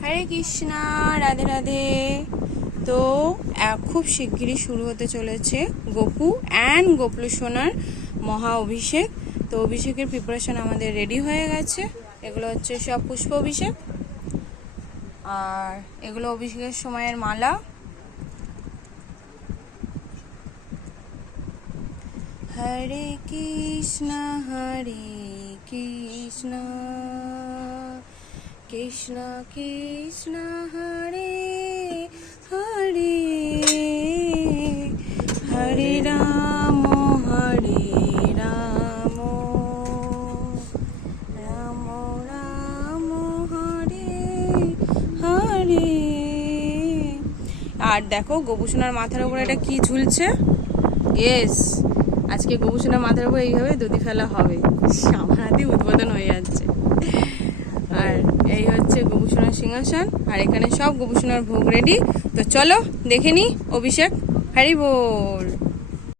হরে কৃষ্ণা, রাধে রাধে। তো খুব শিগগিরই শুরু হতে চলেছে গোপু অ্যান্ড গোপলু সোনার মহা অভিষেক। তো অভিষেকের প্রিপারেশন আমাদের রেডি হয়ে গেছে। এগুলো হচ্ছে সব পুষ্প অভিষেক। আর এগুলো অভিষেকের সময়ের মালা। হরে কৃষ্ণ হরে কৃষ্ণ। কৃষ্ণ কৃষ্ণ হরে হরে হরে রাম হরে রাম রাম রাম, হরে হরে। আর দেখো, গোপুসোনার মাথার উপরে এটা কি ঝুলছে? ইয়েস আজকে গোপুসোনার মাথার উপর এইভাবে দুধি ফেলা হবে। আমার হাতে উদ্বোধন হয়ে যাচ্ছে আর এই হচ্ছে গোপুসোনার সিংহাসন আর এখানে সব গোপুসোনার ভোগ রেডি তো চলো দেখে নি অভিষেক, হ্যারি বল।